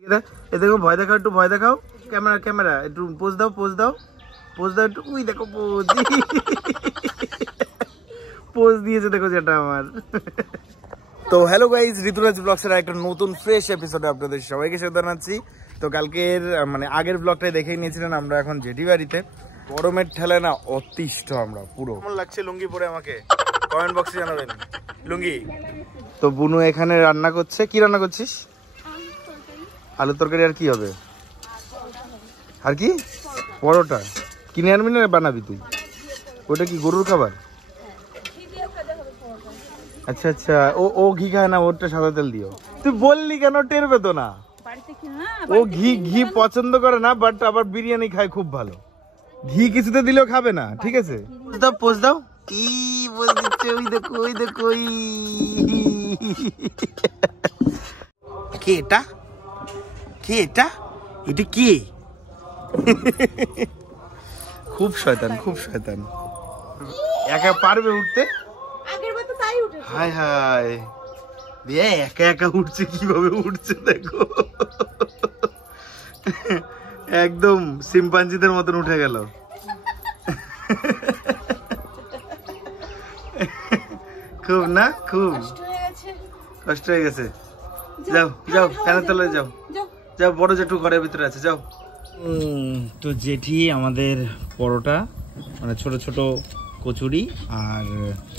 এ দেখো ভয় দেখাও, একটু ভয় দেখাও। ক্যামেরা ক্যামেরা একটু পোজ দাও, পোজ দাও, পোজ দাও একটু। উই দেখো পোজ পোজ দিয়েছে, দেখো যেটা আমার। তো হ্যালো গাইজ, ঋতুরাজ ব্লগসের একটা নতুন ফ্রেশ এপিসোডে আপনাদের সবাইকে স্বাগত জানাচ্ছি। তো কালকের মানে আগের ব্লগটাই দেখেই নিয়েছিলেন। আমরা এখন জেঠি বাড়িতে, গরমের ঠেলায় না অতিষ্ঠ আমরা পুরো। কেমন লাগছে লুঙ্গি পরে আমাকে কমেন্ট বক্সে জানাবেন। লুঙ্গি। তো বুনু এখানে রান্না করছে। কি রান্না করছিস? আলুর তরকারি। আর কি হবে? আর কি? পরোটা। কিনে আনবি না বানাবি তুই? ওটা কি গরুর খাবার? আচ্ছা আচ্ছা, ও ঘি খায় না, ওরটা সাদা তেল দিও। তুই বললি কেন? টের পেতো না। ও ঘি পছন্দ করে না, বাট আবার বিরিয়ানি খায় খুব ভালো। ঘি কিছুতে দিলেও খাবে না, ঠিক আছে? দাও পোজ দাও। কি পোজ দিচ্ছে, ওই দেখো ওই দেখো। কে এটা? কে এটা? এটা কি? খুব শয়তান, খুব শয়তান। একা পারবে উঠতে? হায় হায়, দিয়ে একা একা উঠছে। কিভাবে উঠছে দেখো, একদম শিম্পাঞ্জিদের মতন উঠে গেল। খুব না, খুব কষ্ট হয়ে গেছে। যাও যাও, ফ্যানের তলায় যাও, যাও। বড় জেঠু ঘরের ভিতরে আছে, যাও। তো জেঠি আমাদের পরোটা মানে ছোট ছোট কচুরি আর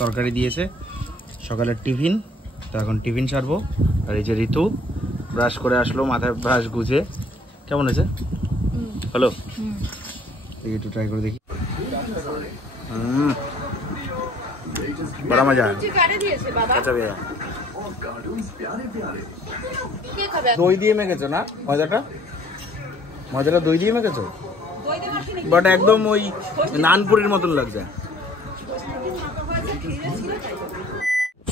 তরকারি দিয়েছে সকালের টিফিন। তো এখন টিফিন সারবো। আর এই যে ঋতু ব্রাশ করে আসলো, মাথায় ব্রাশ গুজে। কেমন হয়েছে? হ্যালো, একটু ট্রাই করে দেখি। বড় মজা। আচ্ছা ভাইয়া, দই দিয়ে মেখেছো না মজাটা? মজাটা দই দিয়ে মেখেছো, বাট একদম ওই নানপুরির মতন লাগছে।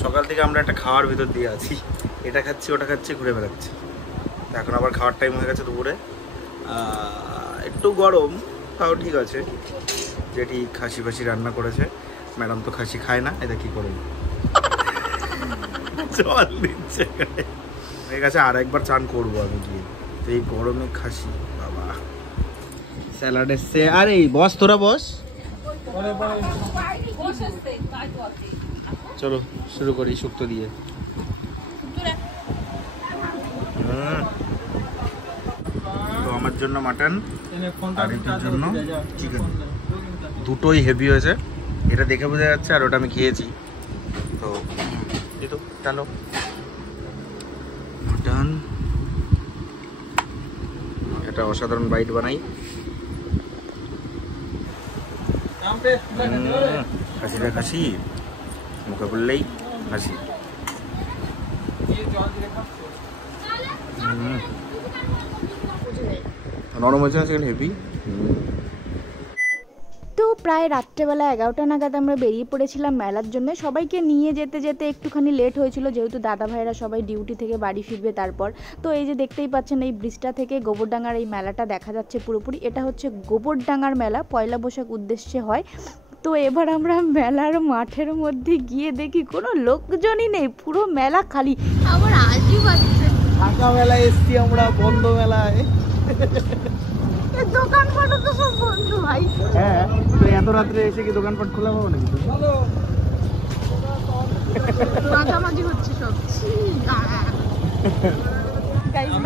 সকাল থেকে আমরা একটা খাওয়ার ভিতর দিয়ে আছি, এটা খাচ্ছি ওটা খাচ্ছি, ঘুরে বেড়াচ্ছি। এখন আবার খাওয়ার টাইম হয়ে গেছে দুপুরে। একটু গরম, তাও ঠিক আছে। যেটি খাসি ফাসি রান্না করেছে। ম্যাডাম তো খাসি খায় না, এটা কি করে জল দিচ্ছে হয়ে গেছে। আর একবার চান করবো আমি গিয়ে। তো এই গরমে খাসি বাবা। স্যালাড এসছে। আরে বস, তোরা বস। চলো শুরু করি শুক্তো দিয়ে। তো আমার জন্য মাটন আর এটার জন্য চিকেন, দুটোই হেভি হয়েছে। এটা দেখে বোঝা যাচ্ছে, আর ওটা আমি খেয়েছি। তো এই তো চলো মাটন, এটা অসাধারণ বাইট বানাই। খাসিটা খাসি মুখে বললেই খাসি। নরম হয়েছে না চিকেন, হেভি। তো প্রায় রাত্রেবেলা 11টা নাগাদ আমরা বেরিয়ে পড়েছিলাম মেলার জন্য। সবাইকে নিয়ে যেতে যেতে একটুখানি লেট হয়েছিল, যেহেতু দাদা ভাইরা সবাই ডিউটি থেকে বাড়ি ফিরবে তারপর। তো এই যে দেখতেই পাচ্ছেন, এই ব্রিজটা থেকে গোবরডাঙ্গার এই মেলাটা দেখা যাচ্ছে পুরোপুরি। এটা হচ্ছে গোবরডাঙ্গার মেলা, পয়লা বৈশাখ উদ্দেশ্যে হয়। তো এবার আমরা মেলার মাঠের মধ্যে গিয়ে দেখি কোনো লোকজনই নেই, পুরো মেলা খালি। আবার আজই বাজছে, ফাঁকা মেলায় এসছি আমরা, বন্ধ মেলায়। দোকানপাট তো সব বন্ধ ভাই। হ্যাঁ, তো এত রাত্রে এসে কি দোকানপাট খোলা পাবো নাকি? মাঝামাঝি হচ্ছে সব,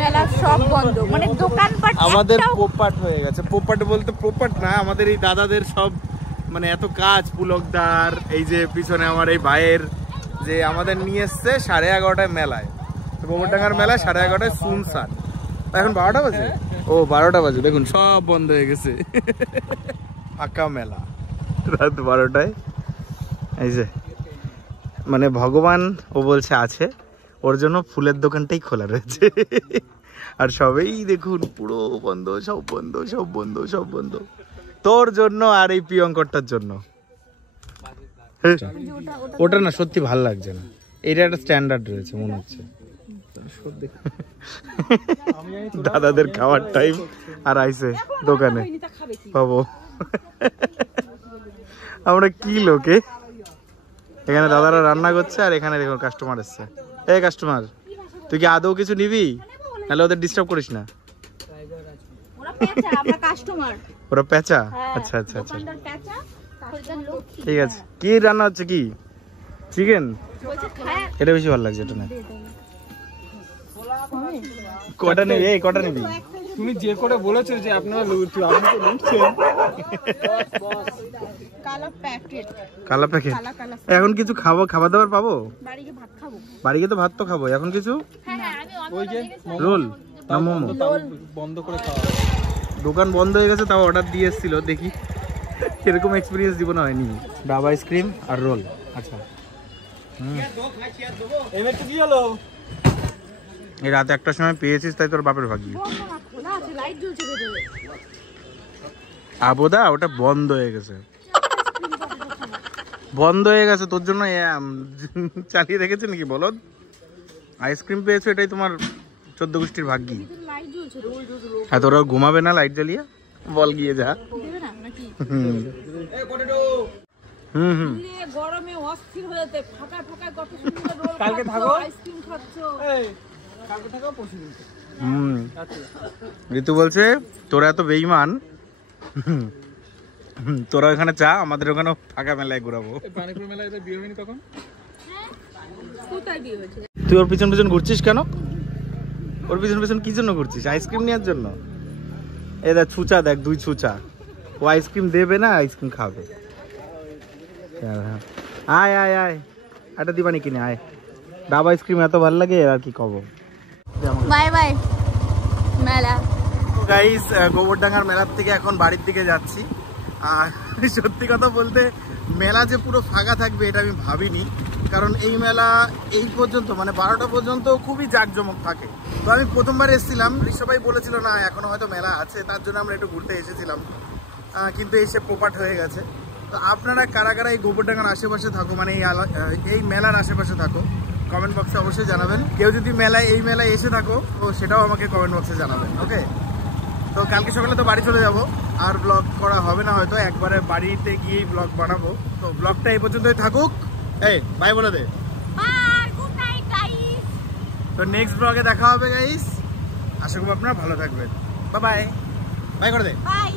মেলা সব বন্ধ, মানে দোকানপাট আমাদের পোপাট হয়ে গেছে। পোপাট বলতে পোপাট না, আমাদের এই দাদাদের সব মানে এত কাজ, পুলকদার, এই যে পিছনে আমার এই ভাইয়ের, যে আমাদের নিয়ে এসছে 11:30টায় মেলায়। তো গোবরডাঙ্গার মেলায় 11:30টায় শুনশান। এখন 12টা বাজে। ও 12টা বাজে, দেখুন সব বন্ধ হয়ে গেছে। ফাঁকা মেলা রাত 12টায়। এই যে মানে ভগবান ও বলছে আছে, ওর জন্য ফুলের দোকানটাই খোলা রয়েছে। আর সবেই দেখুন পুরো বন্ধ, সব বন্ধ, সব বন্ধ, সব বন্ধ। তোর জন্য আর এই প্রিয়ঙ্করটার জন্য। ওটা না সত্যি ভাল লাগছে না, এটা একটা স্ট্যান্ডার্ড রয়েছে মনে হচ্ছে। দাদাদের খাওয়ার টাইম আর আইসে দোকানে পাবো আমরা কি লোকে। এখানে দাদারা রান্না করছে, আর এখানে দেখো কাস্টমার এসছে। এই কাস্টমার, তুই কি আদৌ কিছু নিবি? নাহলে ওদের ডিস্টার্ব করিস না। ওরা পেঁচা, আমরা কাস্টমার। ওরা পেঁচা? আচ্ছা আচ্ছা আচ্ছা, ঠিক আছে। কি রান্না হচ্ছে? কি চিকেন? এটা বেশি ভালো লাগছে। এটা না, কটা নিবি? এই কটা নিবি? তুমি যে করে বলেছো যে আপনারা লুটছেন, আপনি তো লুটছেন। কালা প্যাকেট। এখন কিছু খাবো, খাবার দাবার পাবো? বাড়ি গিয়ে তো ভাত তো খাবো। এখন কিছু ওই যে রোল না মোমো? বন্ধ করে খাওয়া, দোকান বন্ধ হয়ে গেছে, তাও অর্ডার দিয়ে এসেছিল। দেখি এরকম এক্সপিরিয়েন্স জীবনে হয়নি। ডাব আইসক্রিম আর রোল। আচ্ছা, কি হলো? এই রাত 1টার সময় পেয়েছিস, তাই তোর বাপের ভাগ্য। আবোদা ওটা বন্ধ হয়ে গেছে, বন্ধ হয়ে গেছে তোর জন্য চালিয়ে রেখেছে নাকি বলো? আইসক্রিম পেয়েছো, এটাই তোমার 14 গোষ্ঠীর ভাগ্যি। হ্যাঁ, তোরা ঘুমাবে না লাইট জ্বালিয়ে? বল গিয়ে যা। গরমে অস্থির হয়ে যেতে ফাঁকা ফাঁকা কত সুন্দর রোল কালকে থাকো, আইসক্রিম খাচ্ছো। কালকে থাকো, পরশু দিন। ঋতু বলছে তোরা এত বেঈমান, তোরা ওখানে চা, আমাদের ওখানে ফাঁকা মেলায় ঘুরাবো। পানিপুর মেলায় বিয়ে হয়নি তখন? কোথায় বিয়ে হয়েছে? তুই ওর পিছন পিছন ঘুরছিস কেন? ওর পিছন পিছন কি জন্য ঘুরছিস? আইসক্রিম নেওয়ার জন্য? এ দেখ ছুচা, দেখ 2 ছুচা। ও আইসক্রিম দেবে না, আইসক্রিম খাবে। আয় আয় আয়, একটা দিবানি কিনে আয়। ডাব আইসক্রিম এত ভালো লাগে, আর কি কব। বাই বাই মেলা। গাইস, গোবরডাঙ্গার মেলার থেকে এখন বাড়ির দিকে যাচ্ছি। আর সত্যি কথা বলতে মেলা যে পুরো ফাঁকা থাকবে এটা আমি ভাবিনি, কারণ এই মেলা এই পর্যন্ত মানে 12টা পর্যন্ত খুবই জাঁকজমক থাকে। তো আমি প্রথমবার এসেছিলাম, সবাই বলেছিল না এখনো হয়তো মেলা আছে, তার জন্য আমরা একটু ঘুরতে এসেছিলাম, কিন্তু এসে পোপাট হয়ে গেছে। তো আপনারা কারা কারা এই গোবরডাঙ্গার আশেপাশে থাকো, মানে এই মেলার আশেপাশে থাকো, কমেন্ট বক্সে অবশ্যই জানাবেন। কেউ যদি এই মেলায় এসে থাকো তো সেটাও আমাকে কমেন্ট বক্সে জানাবেন। ওকে, তো কালকে সকালে তো বাড়ি চলে যাব, আর ব্লগ করা হবে না হয়তো, একবারে বাড়িতে গিয়েই ব্লগ বানাবো। তো ব্লগটা এই পর্যন্তই থাকুক। এই বাই বলে দে। Bye, good night guys. তো নেক্সট ব্লগে দেখা হবে গাইস, আশা করি আপনারা ভালো থাকবেন। বাই বাই, বাই করে দে। বাই।